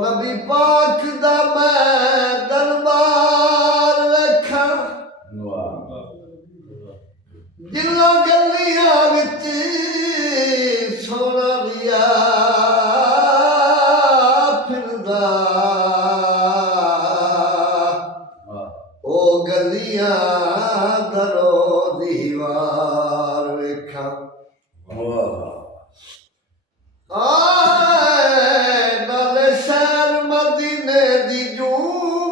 नबी पाक दा मैं दरबार वेखां जिन्ना गलियां विच सोना दिया फिरदा ओ गलियां दरो दीवार वेखां नाले शहर मदीने दी जू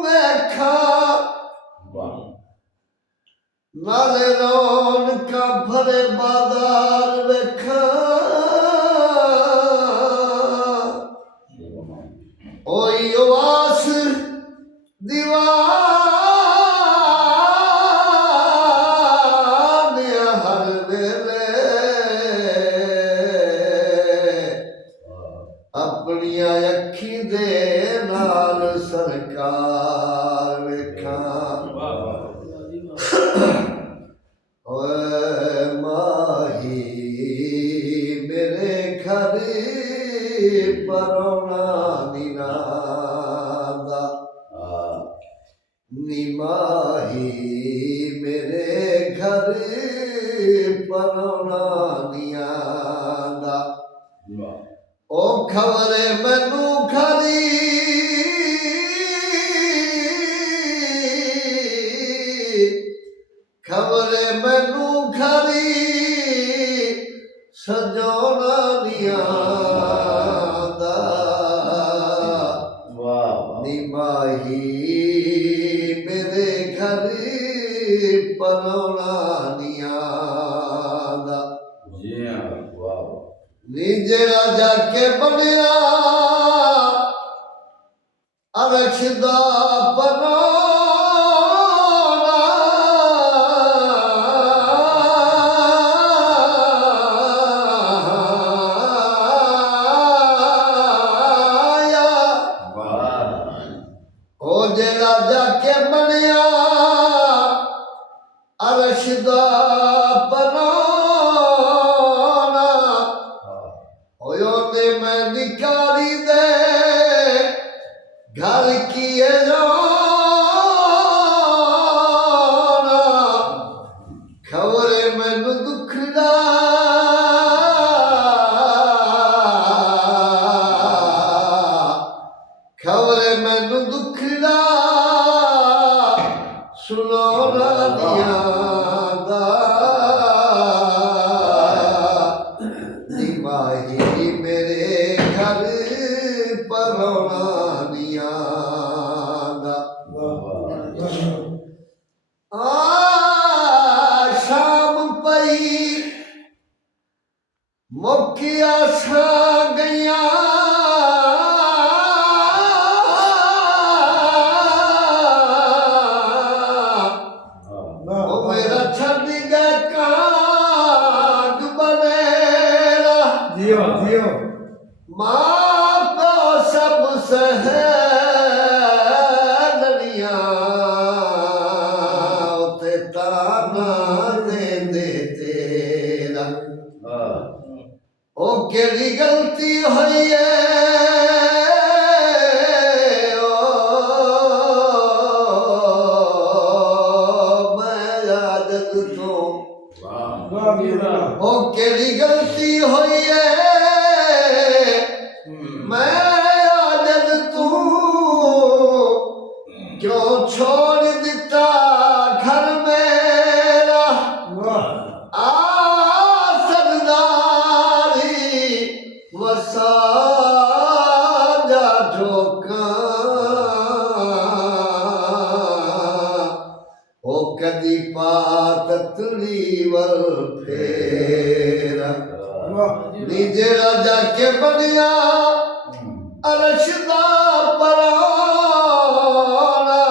वेखां नाले रौनकां भरे बाजार वेखां ओई आस दीवाने हर वेले अपनिया अखी दे नाल सरकार वेखां ओए माही मेरे घर परौना निनादा निमाही मेरे घर परौना नियादा ओ खबरे मैनू खरी खबरे मैनू खरी सजोना नियादा निमाही मेरे घर परौना नियादा नीजे राजा के बनया अरश दा परौना ओ जे राजा के बनया अरश दा परौना होयो ने मैं निकाली दे घर किए रोना खबरे मैनू दुखड़ा खबरे मैनू दुखड़ा सुनोना नियादा निमाही मेरे घर परौना नियादा शाम पई मुकिया सा गया ओ मेरा छड़ गए काग बनेरा जियो जियो माँ को सब सहनिया उते ताना दे दे तेरा ओ केड़ी गलती हुई है ओ मैं आदत तो ओ केड़ी गलती हुई है मैं आदत तू क्यों छोड़ दिता घर मेरा आ सरदारी वसा जा ठोका ओ कदी पात तुली वल फेरा नीजे राजा के बनया अरश दा परौना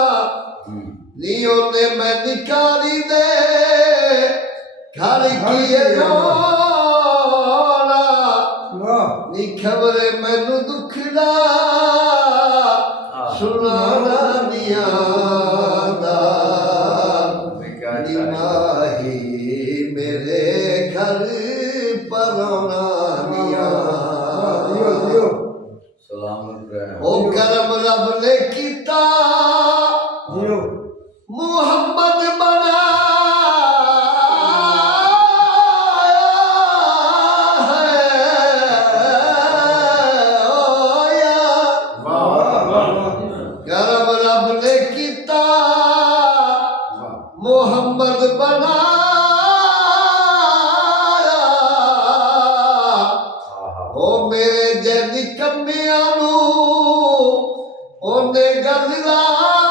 नियो ने मैं निकाली दे घर किए रोना नी खबरे मैनू दुखड़ा सुनाना नियादा निमाही मेरे घर परौना नियादा ओ कर रब ने कीता मुहम्मद बनाया है रब ने कीता मुहम्मद बनाया ओ मेरे जैसी कमियां नू ओने गल लाया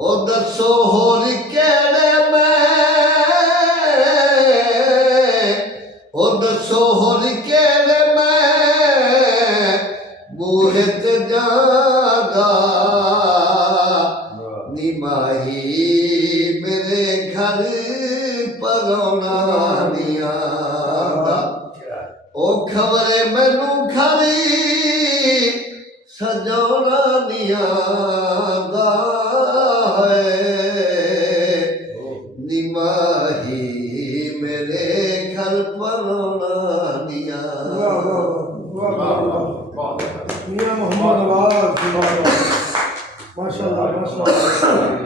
ओ दसो होर केड़े ओ दसो होर केड़े बूहे ते जागा निमाही मेरे घर परौना नहीं आंदा ओ खबरे मैनू खरी सजौना नहीं आंदा है निमाही मेरे घर परौना नहीं आंदा मियां मोहम्मद नवाज माशाल्लाह माशाल्लाह